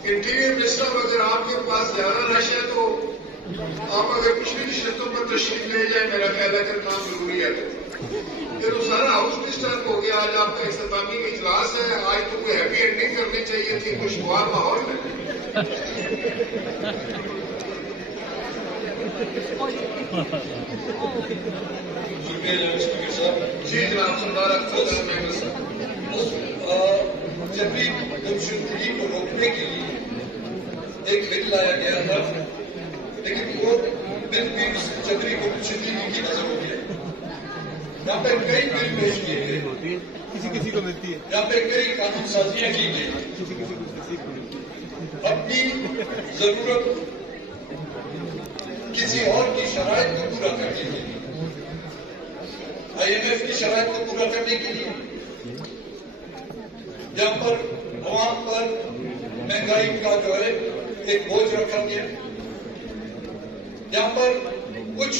Interior minister, अगर आपके पास ज्यादा रश है तो आप अगर पिछली नशस्तों पर तशरीफ ले जाए, मेरा ख्याल है कि काम जरूरी है। फिर वो सारा हाउस डिस्टर्ब हो गया। आज आपका इख्तितामी इजलास है, आज तो कोई हैप्पी एंडिंग करनी चाहिए थी, खुशगवार माहौल में। जी जनाब, सरदार अख्तर मेंबर साहब, जबरी गुमशुदगी को रोकने के लिए एक बिल लाया गया था, लेकिन वो बिल भी उस जबरी गुमशुदगी की नजर हो गया। यहाँ पे कई बिल पेश किए गए, किसी को मिलती है, यहाँ पे कई कानून साजियां की गई, अपनी जरूरत किसी और की शराइत को पूरा करने के लिए, IMF की शराइत को पूरा करने के लिए, जहां पर अवाम पर महंगाई का जो है एक बोझ रखा गया, जहां पर कुछ